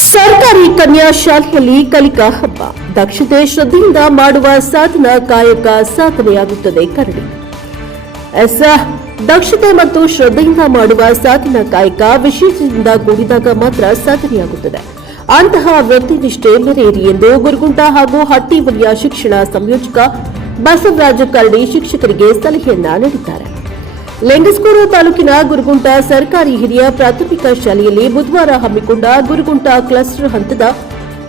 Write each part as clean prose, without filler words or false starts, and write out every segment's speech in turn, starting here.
ಸರ್ಕಾರಿ ಕನ್ಯಾ ಶಾಲೆಯಲ್ಲಿ ಕಲಿಕಾ ಹಬ್ಬ. ದಕ್ಷತೆ ಶ್ರದ್ಧೆಯಿಂದ ಮಾಡುವ ಸಾಧನ ಕಾಯಕ ಸಾಧನೆಯಾಗುತ್ತದೆ ಕರಡಿ. ದಕ್ಷತೆ ಮತ್ತು ಶ್ರದ್ಧೆಯಿಂದ ಮಾಡುವ ಸಾಧನ ಕಾಯಕ ವಿಶೇಷದಿಂದ ಕೂಡಿದಾಗ ಮಾತ್ರ ಸಾಧನೆಯಾಗುತ್ತದೆ. ಅಂತಹ ವೃತ್ತಿನಿಷ್ಠೆ ಮೆರೆಯಿರಿ ಎಂದು ಗುರುಗುಂಟ ಹಾಗೂ ಹಟ್ಟಿ ವಲಯ ಶಿಕ್ಷಣ ಸಂಯೋಜಕ ಬಸವರಾಜ ಕರಡಿ ಶಿಕ್ಷಕರಿಗೆ ಸಲಹೆಯನ್ನ ನೀಡಿದ್ದಾರೆ. ಲಿಂಗಸ್ಗೂರು ತಾಲೂಕಿನ ಗುರುಗುಂಟ ಸರ್ಕಾರಿ ಹಿರಿಯ ಪ್ರಾಥಮಿಕ ಶಾಲೆಯಲ್ಲಿ ಬುಧವಾರ ಹಮ್ಮಿಕೊಂಡ ಗುರುಗುಂಟ ಕ್ಲಸ್ಟರ್ ಹಂತದ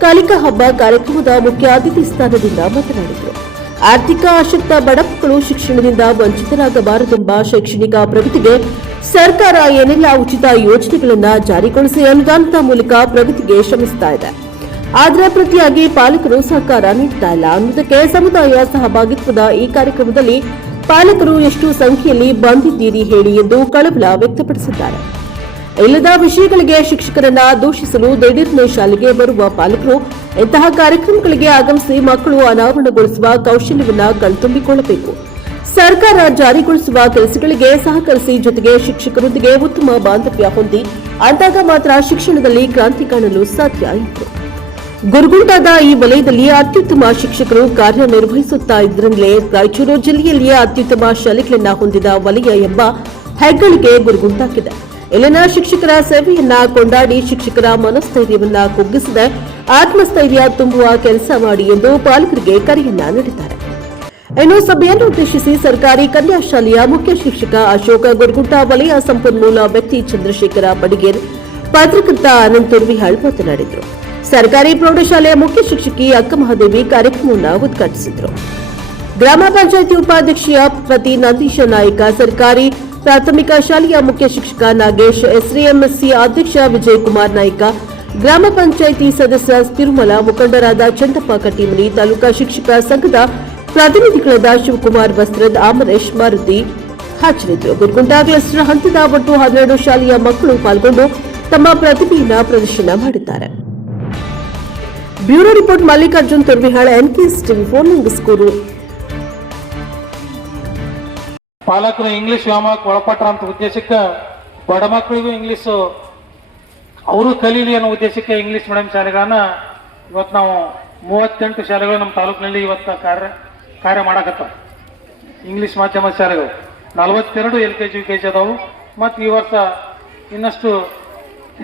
ಕಲಿಕಾ ಹಬ್ಬ ಕಾರ್ಯಕ್ರಮದ ಮುಖ್ಯ ಅತಿಥಿ ಸ್ಥಾನದಿಂದ ಮಾತನಾಡಿದರು. ಆರ್ಥಿಕ ಅಶಕ್ತ ಬಡ ಮಕ್ಕಳು ಶಿಕ್ಷಣದಿಂದ ವಂಚಿತರಾಗಬಾರದೆಂಬ ಶೈಕ್ಷಣಿಕ ಪ್ರಗತಿಗೆ ಸರ್ಕಾರ ಏನೆಲ್ಲ ಉಚಿತ ಯೋಜನೆಗಳನ್ನು ಜಾರಿಗೊಳಿಸಿ ಅನುದಾನದ ಮೂಲಕ ಪ್ರಗತಿಗೆ ಶ್ರಮಿಸುತ್ತಾ ಇದೆ. ಆದರೆ ಪ್ರತಿಯಾಗಿ ಪಾಲಕರು ಸಹಕಾರ ನೀಡುತ್ತಾ ಇಲ್ಲ ಅನ್ನೋದಕ್ಕೆ ಸಮುದಾಯ ಸಹಭಾಗಿತ್ವದ ಈ ಕಾರ್ಯಕ್ರಮದಲ್ಲಿ ಪಾಲಕರು ಎಷ್ಟು ಸಂಖ್ಯೆಯಲ್ಲಿ ಬಂದಿದ್ದೀರಿ ಹೇಳಿ ಎಂದು ಕಳವಳ ವ್ಯಕ್ತಪಡಿಸಿದ್ದಾರೆ. ಇಲ್ಲದ ವಿಷಯಗಳಿಗೆ ಶಿಕ್ಷಕರನ್ನ ದೂಷಿಸಲು ದಿಢೀರ್ನೆ ಶಾಲೆಗೆ ಬರುವ ಪಾಲಕರು ಇಂತಹ ಕಾರ್ಯಕ್ರಮಗಳಿಗೆ ಆಗಮಿಸಿ ಮಕ್ಕಳು ಅನಾವರಣಗೊಳಿಸುವ ಕೌಶಲ್ಯವನ್ನ ಕಣ್ತುಂಬಿಕೊಳ್ಳಬೇಕು. ಸರ್ಕಾರ ಜಾರಿಗೊಳಿಸುವ ಕೆಲಸಗಳಿಗೆ ಸಹಕರಿಸಿ ಜೊತೆಗೆ ಶಿಕ್ಷಕರೊಂದಿಗೆ ಉತ್ತಮ ಬಾಂಧವ್ಯ ಹೊಂದಿ ಅಂದಾಗ ಮಾತ್ರ ಶಿಕ್ಷಣದಲ್ಲಿ ಕ್ರಾಂತಿ ಕಾಣಲು ಸಾಧ್ಯ ಇತ್ತು. ಗುರುಗುಂಟದ ಈ ವಲಯದಲ್ಲಿ ಅತ್ಯುತ್ತಮ ಶಿಕ್ಷಕರು ಕಾರ್ಯನಿರ್ವಹಿಸುತ್ತಾ ಇದ್ದರಿಂದಲೇ ರಾಯಚೂರು ಜಿಲ್ಲೆಯಲ್ಲಿಯೇ ಅತ್ಯುತ್ತಮ ಶಾಲೆಗಳನ್ನು ಹೊಂದಿದ ವಲಯ ಎಂಬ ಹೆಗ್ಗಳಿಕೆ ಗುರುಗುಂಟಕ್ಕಿದೆ. ಇಲ್ಲಿನ ಶಿಕ್ಷಕರ ಸೇವೆಯನ್ನ ಕೊಂಡಾಡಿ ಶಿಕ್ಷಕರ ಮನಸ್ಥೈರ್ಯವನ್ನ ಕುಗ್ಗಿಸದೆ ಆತ್ಮಸ್ಥೈರ್ಯ ತುಂಬುವ ಕೆಲಸ ಮಾಡಿ ಎಂದು ಪಾಲಕರಿಗೆ ಕರೆಯನ್ನ ನೀಡಿದ್ದಾರೆ. ಇನ್ನು ಸಭೆಯನ್ನು ಉದ್ದೇಶಿಸಿ ಸರ್ಕಾರಿ ಕನ್ಯಾ ಶಾಲೆಯ ಮುಖ್ಯ ಶಿಕ್ಷಕ ಅಶೋಕ, ಗುರುಗುಂಟ ವಲಯ ಸಂಪನ್ಮೂಲ ವ್ಯಕ್ತಿ ಚಂದ್ರಶೇಖರ ಬಡಿಗೇರ್, ಪತ್ರಕರ್ತ ಅನಂತ್ ತುರ್ವಿಹಾಳ್ ಮಾತನಾಡಿದರು. ಸರ್ಕಾರಿ ಪ್ರೌಢಶಾಲೆಯ ಮುಖ್ಯ ಶಿಕ್ಷಕಿ ಅಕ್ಕಮಹಾದೇವಿ ಕಾರ್ಯಕ್ರಮವನ್ನು ಉದ್ಘಾಟಿಸಿದರು. ಗ್ರಾಮ ಪಂಚಾಯಿತಿ ಉಪಾಧ್ಯಕ್ಷೆಯ ಪತಿ ನಂದೀಶ ನಾಯ್ಕ, ಸರ್ಕಾರಿ ಪ್ರಾಥಮಿಕ ಶಾಲೆಯ ಮುಖ್ಯ ಶಿಕ್ಷಕ ನಾಗೇಶ್, ಎಸ್ಡಿಎಂಸಿ ಅಧ್ಯಕ್ಷ ವಿಜಯಕುಮಾರ್ ನಾಯ್ಕ, ಗ್ರಾಮ ಪಂಚಾಯಿತಿ ಸದಸ್ಯ ತಿರುಮಲ, ಮುಖಂಡರಾದ ಚಂದಪ್ಪ ಕಟ್ಟಿಮನಿ, ತಾಲೂಕಾ ಶಿಕ್ಷಕ ಸಂಘದ ಪ್ರತಿನಿಧಿಗಳಾದ ಶಿವಕುಮಾರ್ ವಸ್ತ್ರದ್, ಅಮರೇಶ್, ಮಾರುತಿ ಹಾಜರಿದ್ದರು. ಗುರುಗುಂಟ ಕ್ಲಸ್ಟರ್ ಹಂತದ ಒಟ್ಟು 12 ಶಾಲೆಯ ಮಕ್ಕಳು ಪಾಲ್ಗೊಂಡು ತಮ್ಮ ಪ್ರತಿಭೆಯನ್ನು ಪ್ರದರ್ಶನ ಮಾಡಿದ್ದಾರೆ. Bureau report Mallikarjun Turvihal, NKS TV 4 Lingasugur. ಪಾಲಕರು ಇಂಗ್ಲಿಷ್ ವ್ಯಾಮೋಹಕ್ಕೆ ಒಳಪಟ್ರ ಅಂತ ಉದ್ದೇಶಕ್ಕೆ ಬಡ ಮಕ್ಕಳಿಗೂ ಇಂಗ್ಲಿಷ್ ಅವರು ಕಲೀಲಿ ಅನ್ನೋ ಉದ್ದೇಶಕ್ಕೆ ಇಂಗ್ಲಿಷ್ ಮೀಡಿಯಂ ಶಾಲೆಗಳನ್ನ ಇವತ್ತು ನಾವು 38 ಶಾಲೆಗಳು ನಮ್ಮ ತಾಲೂಕಿನಲ್ಲಿ ಇವತ್ತು ಕಾರ್ಯ ಮಾಡಕತ್ತಾವ. ಇಂಗ್ಲಿಷ್ ಮಾಧ್ಯಮ ಶಾಲೆಗಳು 42 LKG UKG ಅದಾವು. ಮತ್ತು ಈ ವರ್ಷ ಇನ್ನಷ್ಟು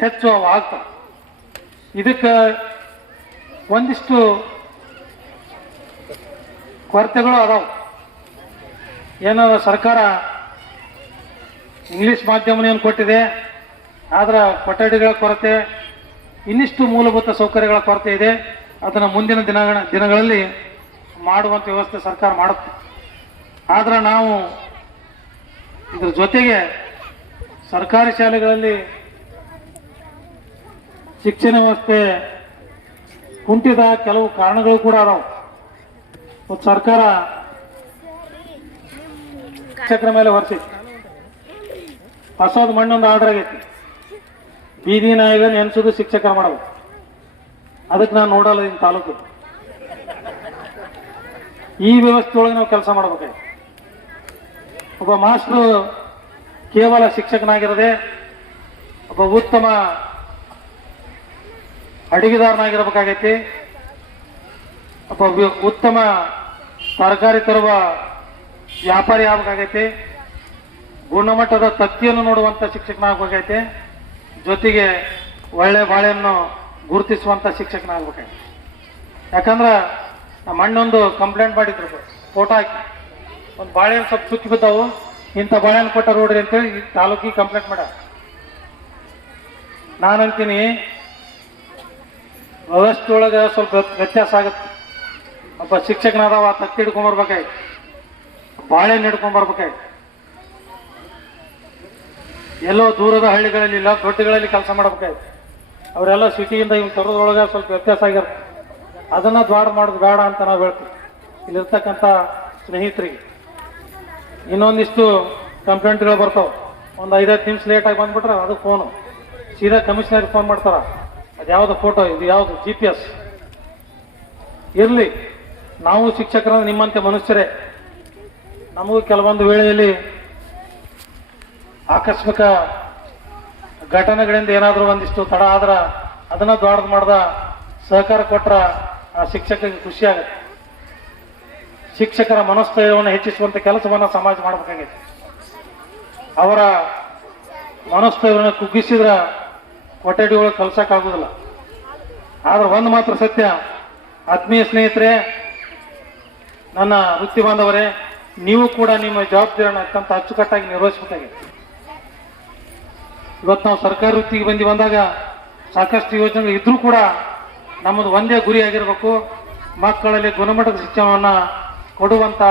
ಹೆಚ್ಚು ಅವು ಆಗ್ತಾವ. ಇದಕ್ಕೆ ಒಂದಿಷ್ಟು ಕೊರತೆಗಳು ಅದಾವ. ಏನೋ ಸರ್ಕಾರ ಇಂಗ್ಲಿಷ್ ಮಾಧ್ಯಮವನ್ನು ಕೊಟ್ಟಿದೆ, ಆದ್ರೆ ಕೊಠಡಿಗಳ ಕೊರತೆ, ಇನ್ನಿಷ್ಟು ಮೂಲಭೂತ ಸೌಕರ್ಯಗಳ ಕೊರತೆ ಇದೆ. ಅದನ್ನು ಮುಂದಿನ ದಿನಗಳಲ್ಲಿ ಮಾಡುವಂಥ ವ್ಯವಸ್ಥೆ ಸರ್ಕಾರ ಮಾಡುತ್ತೆ. ಆದ್ರೆ ನಾವು ಇದ್ರ ಜೊತೆಗೆ ಸರ್ಕಾರಿ ಶಾಲೆಗಳಲ್ಲಿ ಶಿಕ್ಷಣ ವ್ಯವಸ್ಥೆ ಕುಂಠಿತ ಕೆಲವು ಕಾರಣಗಳು ಕೂಡ ಅದಾವ. ಸರ್ಕಾರ ಶಿಕ್ಷಕರ ಮೇಲೆ ಹೊರಿಸಿ ಹೊಸದು ಮಣ್ಣೊಂದು ಆರ್ಡರ್ ಆಗೈತಿ. ಬೀದಿ ನಾಯಿಗ ನೆನ್ಸೋದು ಶಿಕ್ಷಕರ ಮಾಡಬೇಕು. ಅದಕ್ಕೆ ನಾನು ನೋಡಲ್ಲ ಈ ತಾಲೂಕು. ಈ ವ್ಯವಸ್ಥೆ ಒಳಗೆ ನಾವು ಕೆಲಸ ಮಾಡ್ಬೇಕಾಯ್ತು. ಒಬ್ಬ ಮಾಸ್ಟ್ರು ಕೇವಲ ಶಿಕ್ಷಕನಾಗಿರದೆ ಒಬ್ಬ ಉತ್ತಮ ಅಡಿಗೆದಾರನಾಗಿರ್ಬೇಕಾಗೈತಿ. ಒಬ್ಬ ಉತ್ತಮ ತರಕಾರಿ ತರುವ ವ್ಯಾಪಾರಿ ಆಗಬೇಕಾಗೈತಿ. ಗುಣಮಟ್ಟದ ತತ್ತಿಯನ್ನು ನೋಡುವಂಥ ಶಿಕ್ಷಕನಾಗಬೇಕಾಗೈತಿ. ಜೊತೆಗೆ ಒಳ್ಳೆ ಬಾಳೆಯನ್ನು ಗುರುತಿಸುವಂಥ ಶಿಕ್ಷಕನಾಗಬೇಕಾಗೈತಿ. ಯಾಕಂದ್ರೆ ನಮ್ಮ ಅಣ್ಣೊಂದು ಕಂಪ್ಲೇಂಟ್ ಮಾಡಿದ್ರು, ಫೋಟೋ ಹಾಕಿ ಒಂದು ಬಾಳೆಹಣ್ಣು ಸ್ವಲ್ಪ ಚುಕ್ಕಿ ಬಿದ್ದಾವು, ಇಂಥ ಬಾಳೆಹಣ್ಣು ಕೊಟ್ಟ ನೋಡ್ರಿ ಅಂತೇಳಿ ಈ ತಾಲೂಕಿಗೆ ಕಂಪ್ಲೇಂಟ್ ಮಾಡ್ಯಾರ. ನಾನಂತೀನಿ ವ್ಯವಸ್ಥೆ ಒಳಗೆ ಸ್ವಲ್ಪ ವ್ಯತ್ಯಾಸ ಆಗುತ್ತೆ. ಒಬ್ಬ ಶಿಕ್ಷಕನಾದವ ತತ್ತಿ ಹಿಡ್ಕೊಂಬರ್ಬೇಕಾಯ್ತು, ಬಾಳೆಹಣ್ಣು ಹಿಡ್ಕೊಂಬರ್ಬೇಕಾಯ್ತು. ಎಲ್ಲೋ ದೂರದ ಹಳ್ಳಿಗಳಲ್ಲಿ ಇಲ್ಲ, ದೊಡ್ಡಗಳಲ್ಲಿ ಕೆಲಸ ಮಾಡ್ಬೇಕಾಯ್ತು. ಅವರೆಲ್ಲ ಸಿಟಿಯಿಂದ ಇವ್ನು ತರೋದ್ರೊಳಗೆ ಸ್ವಲ್ಪ ವ್ಯತ್ಯಾಸ ಆಗಿರುತ್ತೆ. ಅದನ್ನು ದ್ವಾಡ ಮಾಡೋದು ಬೇಡ ಅಂತ ನಾವು ಹೇಳ್ತೀವಿ ಇಲ್ಲಿರ್ತಕ್ಕಂಥ ಸ್ನೇಹಿತರಿಗೆ. ಇನ್ನೊಂದಿಷ್ಟು ಕಂಪ್ಲೇಂಟ್ಗಳು ಬರ್ತಾವೆ. ಒಂದು 5-10 ನಿಮಿಷ ಲೇಟಾಗಿ ಬಂದ್ಬಿಟ್ರೆ ಅದು ಫೋನು ಸೀದಾ ಕಮಿಷನರ್ಗೆ ಫೋನ್ ಮಾಡ್ತಾರ. ಅದು ಯಾವುದು ಫೋಟೋ, ಇದು ಯಾವುದು GPS ಇರಲಿ. ನಾವು ಶಿಕ್ಷಕರ ನಿಮ್ಮಂತೆ ಮನುಷ್ಯರೇ. ನಮಗೂ ಕೆಲವೊಂದು ವೇಳೆಯಲ್ಲಿ ಆಕಸ್ಮಿಕ ಘಟನೆಗಳಿಂದ ಏನಾದರೂ ಒಂದಿಷ್ಟು ತಡ ಆದ್ರೆ ಅದನ್ನ ದೊಡ್ಡದು ಮಾಡ್ದ ಸಹಕಾರ ಕೊಟ್ರ ಆ ಶಿಕ್ಷಕರಿಗೆ ಖುಷಿ ಆಗುತ್ತೆ. ಶಿಕ್ಷಕರ ಮನೋಸ್ಥೈರ್ಯವನ್ನು ಹೆಚ್ಚಿಸುವಂತ ಕೆಲಸವನ್ನ ಸಮಾಜ ಮಾಡಬೇಕಾಗೈತೆ. ಅವರ ಮನೋಸ್ಥೈರ್ಯವನ್ನು ಕುಗ್ಗಿಸಿದ್ರ ಕೊಠಡಿಯೊಳಗೆ ಕಲ್ಸಕ್ಕಾಗುದಿಲ್ಲ. ಆದ್ರೆ ಒಂದು ಮಾತ್ರ ಸತ್ಯ, ಆತ್ಮೀಯ ಸ್ನೇಹಿತರೆ, ನನ್ನ ವೃತ್ತಿ ಬಾಂಧವರೇ, ನೀವು ಕೂಡ ನಿಮ್ಮ ಜವಾಬ್ದಾರಿಯನ್ನು ಅತ್ಯಂತ ಅಚ್ಚುಕಟ್ಟಾಗಿ ನಿರ್ವಹಿಸಬೇಕಾಗಿದೆ. ಇವತ್ತು ನಾವು ಸರ್ಕಾರಿ ವೃತ್ತಿಗೆ ಬಂದಾಗ ಸಾಕಷ್ಟು ಯೋಜನೆಗಳು ಇದ್ರೂ ಕೂಡ ನಮ್ಮದು ಒಂದೇ ಗುರಿ ಆಗಿರಬೇಕು, ಮಕ್ಕಳಲ್ಲಿ ಗುಣಮಟ್ಟದ ಶಿಕ್ಷಣವನ್ನು ಕೊಡುವಂತ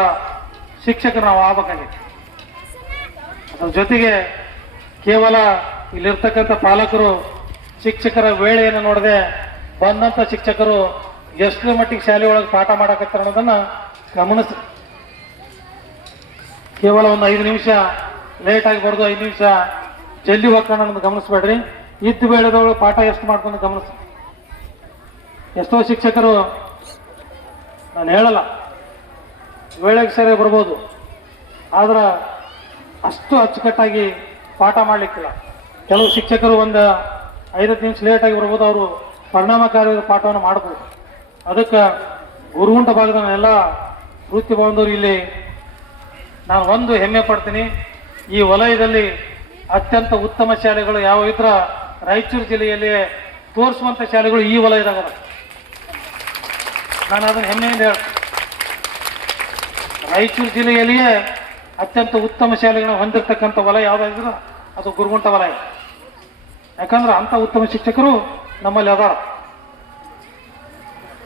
ಶಿಕ್ಷಕರು ನಾವು ಆಗಬೇಕಾಗಿದೆ. ಅದ್ರ ಜೊತೆಗೆ ಕೇವಲ ಇಲ್ಲಿರ್ತಕ್ಕಂಥ ಪಾಲಕರು ಶಿಕ್ಷಕರ ವೇಳೆಯನ್ನು ನೋಡದೆ ಬಂದಂತ ಶಿಕ್ಷಕರು ಎಷ್ಟು ಮಟ್ಟಿಗೆ ಶಾಲೆ ಒಳಗೆ ಪಾಠ ಮಾಡಕತ್ತಾರೆ ಅನ್ನೋದನ್ನ ಗಮನಿಸಿ. ಕೇವಲ ಒಂದು 5 ನಿಮಿಷ ಲೇಟ್ ಆಗಿ ಬರೋದು, 5 ನಿಮಿಷ ಜಲ್ದಿ ಹೋಗ್ಕೊಂಡು ಅನ್ನೋದು ಗಮನಿಸ್ಬೇಡ್ರಿ. ಇದ್ದು ವೇಳೆದೊಳಗೆ ಪಾಠ ಎಷ್ಟು ಮಾಡ್ಕೊಂಡು ಗಮನಿಸಿ. ಎಷ್ಟೋ ಶಿಕ್ಷಕರು, ನಾನು ಹೇಳಲ್ಲ ವೇಳೆಗೆ ಸರಿ ಬರ್ಬೋದು, ಆದ್ರೆ ಅಷ್ಟು ಅಚ್ಚುಕಟ್ಟಾಗಿ ಪಾಠ ಮಾಡ್ಲಿಕ್ಕಿಲ್ಲ. ಕೆಲವು ಶಿಕ್ಷಕರು ಒಂದು 5 ನಿಮಿಷ ಲೇಟಾಗಿ ಬರ್ಬೋದು, ಅವರು ಪರಿಣಾಮಕಾರಿ ಪಾಠವನ್ನು ಮಾಡ್ಬೋದು. ಅದಕ್ಕೆ ಗುರುಗುಂಟ ಭಾಗದ ಎಲ್ಲ ವೃತ್ತಿ ಬಾಂಧವರು ಇಲ್ಲಿ ನಾನು ಒಂದು ಹೆಮ್ಮೆ ಪಡ್ತೀನಿ, ಈ ವಲಯದಲ್ಲಿ ಅತ್ಯಂತ ಉತ್ತಮ ಶಾಲೆಗಳು ಯಾವ ಇದ್ರ ರಾಯಚೂರು ಜಿಲ್ಲೆಯಲ್ಲಿ ತೋರಿಸುವಂತ ಶಾಲೆಗಳು ಈ ವಲಯದಾಗ. ನಾನು ಅದನ್ನು ಹೆಮ್ಮೆಯಿಂದ ಹೇಳ್ತೀನಿ. ರಾಯಚೂರು ಜಿಲ್ಲೆಯಲ್ಲಿಯೇ ಅತ್ಯಂತ ಉತ್ತಮ ಶಾಲೆಗಳನ್ನು ಹೊಂದಿರತಕ್ಕಂಥ ವಲಯ ಯಾವುದಾದ್ರೂ ಅದು ಗುರುಗುಂಟ ವಲಯ. ಯಾಕಂದ್ರೆ ಅಂತ ಉತ್ತಮ ಶಿಕ್ಷಕರು ನಮ್ಮಲ್ಲಿ ಅದಾರ.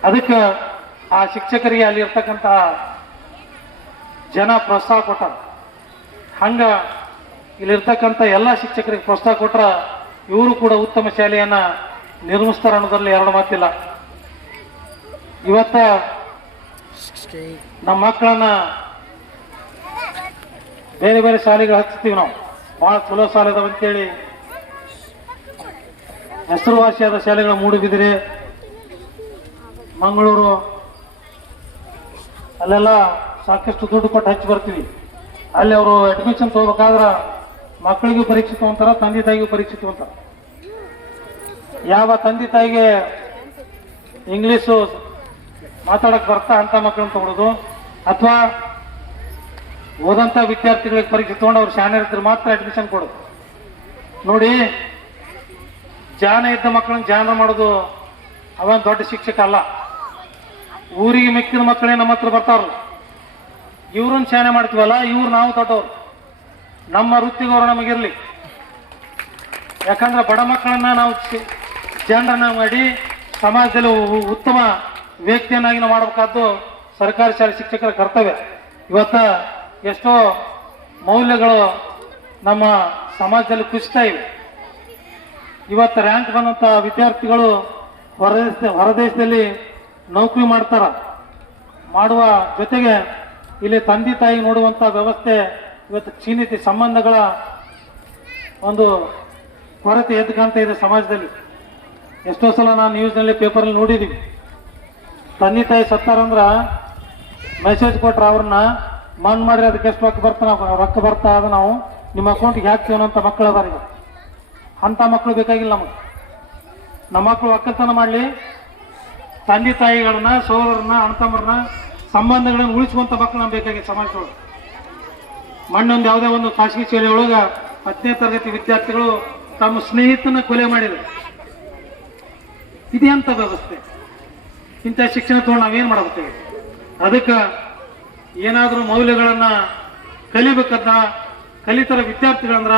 ಅದಕ್ಕೆ ಆ ಶಿಕ್ಷಕರಿಗೆ ಅಲ್ಲಿ ಇರ್ತಕ್ಕಂಥ ಜನ ಪ್ರೋತ್ಸಾಹ ಕೊಟ್ಟಾರ. ಹಂಗ ಇಲ್ಲಿರ್ತಕ್ಕಂಥ ಎಲ್ಲ ಶಿಕ್ಷಕರಿಗೆ ಪ್ರೋತ್ಸಾಹ ಕೊಟ್ರ ಇವರು ಕೂಡ ಉತ್ತಮ ಶಾಲೆಯನ್ನ ನಿರ್ಮಿಸ್ತಾರ ಅನ್ನೋದ್ರಲ್ಲಿ ಎರಡು ಮಾತಿಲ್ಲ. ಇವತ್ತ ನಮ್ಮ ಮಕ್ಕಳನ್ನ ಬೇರೆ ಬೇರೆ ಶಾಲೆಗಳು ಹಚ್ತೀವಿ ನಾವು, ಬಹಳ ಚಲೋ ಶಾಲೆ ಅದಾವ ಅಂತೇಳಿ. ಹೆಸರುವಾಸಿಯಾದ ಶಾಲೆಗಳು ಮೂಡುಬಿದಿರೆ, ಮಂಗಳೂರು, ಅಲ್ಲೆಲ್ಲ ಸಾಕಷ್ಟು ದುಡ್ಡು ಕೊಟ್ಟು ಹಚ್ಚಿ ಬರ್ತೀವಿ. ಅಲ್ಲಿ ಅವರು ಅಡ್ಮಿಷನ್ ತಗೋಬೇಕಾದ್ರೆ ಮಕ್ಕಳಿಗೂ ಪರೀಕ್ಷೆ ತಗೊಂತಾರ, ತಂದೆ ತಾಯಿಗೂ ಪರೀಕ್ಷೆ ತಗೊಂತಾರ. ಯಾವ ತಂದೆ ತಾಯಿಗೆ ಇಂಗ್ಲೀಷು ಮಾತಾಡಕ್ ಬರ್ತಾ ಅಂತ ಮಕ್ಕಳನ್ನ ತಗೊಳ್ಳೋದು, ಅಥವಾ ಓದಂತ ವಿದ್ಯಾರ್ಥಿಗಳಿಗೆ ಪರೀಕ್ಷೆ ತಗೊಂಡು ಅವ್ರು ಶಾಣೆ ಮಾತ್ರ ಅಡ್ಮಿಷನ್ ಕೊಡೋದು. ನೋಡಿ, ಜಾಣ ಇದ್ದ ಮಕ್ಕಳನ್ನ ಜಾಣ ಮಾಡೋದು ಅವನ್ ದೊಡ್ಡ ಶಿಕ್ಷಕ ಅಲ್ಲ. ಊರಿಗೆ ಮೆಕ್ಕಿದ ಮಕ್ಕಳೇ ನಮ್ಮ ಹತ್ರ ಬರ್ತಾರಲ್ಲ, ಇವ್ರನ್ನ ಶಾಣೆ ಮಾಡ್ತೀವಲ್ಲ, ಇವ್ರು ನಾವು ದೊಡ್ಡವ್ರು. ನಮ್ಮ ವೃತ್ತಿಗವರು ನಮಗಿರ್ಲಿ. ಯಾಕಂದ್ರೆ ಬಡ ಮಕ್ಕಳನ್ನ ನಾವು ಜನರನ್ನ ಮಾಡಿ ಸಮಾಜದಲ್ಲಿ ಉತ್ತಮ ವ್ಯಕ್ತಿಯನ್ನಾಗಿ ನಾವು ಮಾಡಬೇಕಾದ್ದು ಸರ್ಕಾರಿ ಶಾಲೆ ಶಿಕ್ಷಕರ ಕರ್ತವ್ಯ. ಇವತ್ತ ಎಷ್ಟೋ ಮೌಲ್ಯಗಳು ನಮ್ಮ ಸಮಾಜದಲ್ಲಿ ಕುಸಿತಾ ಇವೆ. ಇವತ್ತು ರ್ಯಾಂಕ್ ಬಂದಂತ ವಿದ್ಯಾರ್ಥಿಗಳು ಹೊರದೇಶದಲ್ಲಿ ನೌಕರಿ ಮಾಡುವ ಜೊತೆಗೆ ಇಲ್ಲಿ ತಂದೆ ತಾಯಿ ನೋಡುವಂತ ವ್ಯವಸ್ಥೆ ಇವತ್ತು ಕ್ಷೀಣಿತ ಸಂಬಂಧಗಳ ಒಂದು ಕೊರತೆ ಎದ್ದು ಕಾಣ್ತಾ ಇದೆ ಸಮಾಜದಲ್ಲಿ. ಎಷ್ಟೋ ಸಲ ನಾನು ನ್ಯೂಸ್ನಲ್ಲಿ ಪೇಪರಲ್ಲಿ ನೋಡಿದ್ದೀವಿ, ತಂದೆ ತಾಯಿ ಸತ್ತಾರಂದ್ರ ಮೆಸೇಜ್ ಕೊಟ್ರ ಅವ್ರನ್ನ ಮಣ್ಣು ಮಾಡ್ರಿ, ಅದಕ್ಕೆ ಎಷ್ಟು ರೊಕ್ಕ ಬರ್ತಾ ಅದ ನಾವು ನಿಮ್ಮ ಅಕೌಂಟ್ಗೆ ಹಾಕ್ತೀವನ್ನಂತ ಮಕ್ಕಳು ಅದಾರ. ಈಗ ಅಂತ ಮಕ್ಕಳು ಬೇಕಾಗಿಲ್ಲ ನಮಗೆ. ನಮ್ಮ ಮಕ್ಕಳು ಒಕ್ಕಲ್ತನ ಮಾಡಲಿ, ತಂದೆ ತಾಯಿಗಳನ್ನ, ಸಹೋದರನ್ನ, ಅಣ್ಣತಮ್ಮರನ್ನ, ಸಂಬಂಧಗಳನ್ನು ಉಳಿಸುವಂತ ಮಕ್ಕಳು ನಮ್ಗೆ ಬೇಕಾಗಿದೆ ಸಮಾಜದೊಳಗೆ. ಮಣ್ಣೊಂದು ಯಾವುದೇ ಒಂದು ಖಾಸಗಿ ಶಾಲೆಯೊಳಗ 10ನೇ ತರಗತಿ ವಿದ್ಯಾರ್ಥಿಗಳು ತಮ್ಮ ಸ್ನೇಹಿತನ ಕೊಲೆ ಮಾಡಿದ್ರು. ಇದೆಂತ ವ್ಯವಸ್ಥೆ? ಇಂಥ ಶಿಕ್ಷಣ ತಗೊಂಡು ನಾವೇನ್ ಮಾಡಬೇಕು? ಅದಕ್ಕೆ ಏನಾದರೂ ಮೌಲ್ಯಗಳನ್ನ ಕಲಿಬೇಕಂತ ಕಲಿತರ ವಿದ್ಯಾರ್ಥಿಗಳಂದ್ರ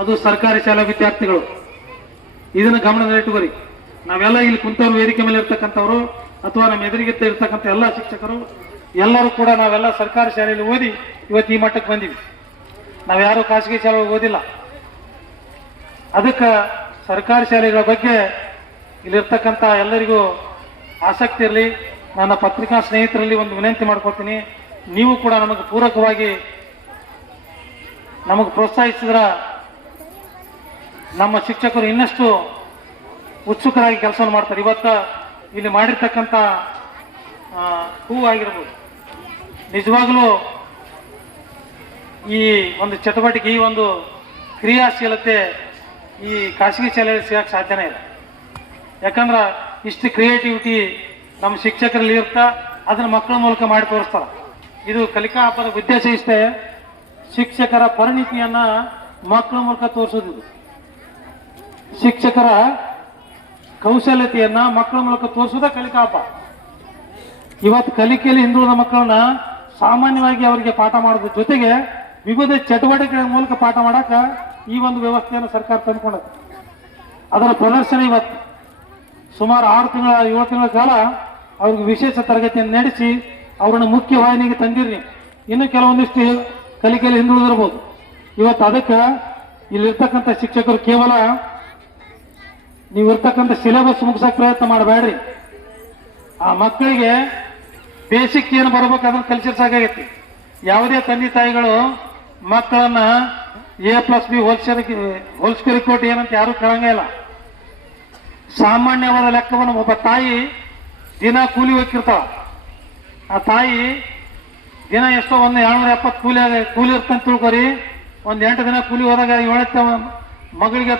ಅದು ಸರ್ಕಾರಿ ಶಾಲಾ ವಿದ್ಯಾರ್ಥಿಗಳು. ಇದನ್ನ ಗಮನದಲ್ಲಿಟ್ಟುಕೊರಿ. ನಾವೆಲ್ಲ ಇಲ್ಲಿ ಕುಂತವ್ರು, ವೇದಿಕೆ ಮೇಲೆ ಇರ್ತಕ್ಕಂಥವ್ರು, ಅಥವಾ ನಮ್ಮ ಎದುರಿಗಿತ್ತ ಇರ್ತಕ್ಕಂಥ ಎಲ್ಲ ಶಿಕ್ಷಕರು ಎಲ್ಲರೂ ಕೂಡ ನಾವೆಲ್ಲ ಸರ್ಕಾರಿ ಶಾಲೆಯಲ್ಲಿ ಓದಿ ಇವತ್ತು ಈ ಮಟ್ಟಕ್ಕೆ ಬಂದಿವಿ. ನಾವ್ಯಾರು ಖಾಸಗಿ ಶಾಲೆ ಓದಿಲ್ಲ. ಅದಕ್ಕೆ ಸರ್ಕಾರಿ ಶಾಲೆಗಳ ಬಗ್ಗೆ ಇಲ್ಲಿರ್ತಕ್ಕಂಥ ಎಲ್ಲರಿಗೂ ಆಸಕ್ತಿ ಇರಲಿ. ನನ್ನ ಪತ್ರಿಕಾ ಸ್ನೇಹಿತರಲ್ಲಿ ಒಂದು ವಿನಂತಿ ಮಾಡ್ಕೊತೀನಿ, ನೀವು ಕೂಡ ನಮಗೆ ಪೂರಕವಾಗಿ ನಮಗೆ ಪ್ರೋತ್ಸಾಹಿಸಿದ್ರ ನಮ್ಮ ಶಿಕ್ಷಕರು ಇನ್ನಷ್ಟು ಉತ್ಸುಕರಾಗಿ ಕೆಲಸ ಮಾಡ್ತಾರೆ. ಇವತ್ತ ಇಲ್ಲಿ ಮಾಡಿರ್ತಕ್ಕಂಥ ಹೂವು ಆಗಿರ್ಬೋದು, ನಿಜವಾಗ್ಲೂ ಈ ಒಂದು ಚಟುವಟಿಕೆ, ಈ ಒಂದು ಕ್ರಿಯಾಶೀಲತೆ ಈ ಖಾಸಗಿ ಶಾಲೆಯಲ್ಲಿ ಸಿಗಕ್ಕೆ ಸಾಧ್ಯನೇ ಇಲ್ಲ. ಯಾಕಂದ್ರೆ ಇಷ್ಟು ಕ್ರಿಯೇಟಿವಿಟಿ ನಮ್ಮ ಶಿಕ್ಷಕರಲ್ಲಿ ಇರ್ತಾ ಅದನ್ನ ಮಕ್ಕಳ ಮೂಲಕ ಮಾಡಿ ತೋರಿಸ್ತಾರೆ. ಇದು ಕಲಿಕಾ ಹಬ್ಬದ ಉದ್ದೇಶ ಇಷ್ಟೇ, ಶಿಕ್ಷಕರ ಪರಿಣಿತಿಯನ್ನ ಮಕ್ಕಳ ಮೂಲಕ ತೋರಿಸೋದು. ಶಿಕ್ಷಕರ ಕೌಶಲ್ಯತೆಯನ್ನ ಮಕ್ಕಳ ಮೂಲಕ ತೋರಿಸೋದೇ ಕಲಿಕಾ ಹಬ್ಬ. ಇವತ್ತು ಕಲಿಕೆಯಲ್ಲಿ ಹಿಂದುಳಿದ ಮಕ್ಕಳನ್ನ ಸಾಮಾನ್ಯವಾಗಿ ಅವರಿಗೆ ಪಾಠ ಮಾಡೋದ್ರ ಜೊತೆಗೆ ವಿವಿಧ ಚಟುವಟಿಕೆಗಳ ಮೂಲಕ ಪಾಠ ಮಾಡಕ ಈ ಒಂದು ವ್ಯವಸ್ಥೆಯನ್ನು ಸರ್ಕಾರ ತಂದುಕೊಂಡது. ಅದರ ಪ್ರದರ್ಶನ ಇವತ್ತು ಸುಮಾರು 7 ತಿಂಗಳ ಕಾಲ ಅವ್ರಿಗೆ ವಿಶೇಷ ತರಗತಿಯನ್ನು ನಡೆಸಿ ಅವರನ್ನು ಮುಖ್ಯ ವಾಹಿನಿಗೆ ತಂದಿರಿ. ಇನ್ನು ಕೆಲವೊಂದಿಷ್ಟು ಕಲಿಕೆಯಲ್ಲಿ ಹಿಂದುಳಿದಿರ್ಬೋದು. ಇವತ್ತು ಅದಕ್ಕೆ ಇಲ್ಲಿರ್ತಕ್ಕಂಥ ಶಿಕ್ಷಕರು ಕೇವಲ ನೀವಿರ್ತಕ್ಕಂಥ ಸಿಲೆಬಸ್ ಮುಗಿಸಕ್ಕೆ ಪ್ರಯತ್ನ ಮಾಡಬೇಡ್ರಿ. ಆ ಮಕ್ಕಳಿಗೆ ಬೇಸಿಕ್ ಏನು ಬರ್ಬೇಕು ಅದನ್ನು ಕಲ್ಚರ್ ಸಾಕಾಗೈತಿ. ಯಾವುದೇ ತಂದೆ ತಾಯಿಗಳು ಮಕ್ಕಳನ್ನ A+B ಹೋಲ್ ಸ್ಕ್ವೇರ್ ಕೋಟಿ ಏನಂತ ಯಾರು ಕೇಳಂಗೇ ಇಲ್ಲ. ಸಾಮಾನ್ಯವಾದ ಲೆಕ್ಕವನ್ನು ಒಬ್ಬ ತಾಯಿ ದಿನ ಕೂಲಿ ಹೋಗಿರ್ತಾಳ. ಆ ತಾಯಿ ದಿನ ಎಷ್ಟೋ 270 ಕೂಲಿ ಇರ್ತಂತ ತಿಳ್ಕೊರಿ. 8 ದಿನ ಕೂಲಿ ಹೋದಾಗ 7 ಮಗಳಿಗೆ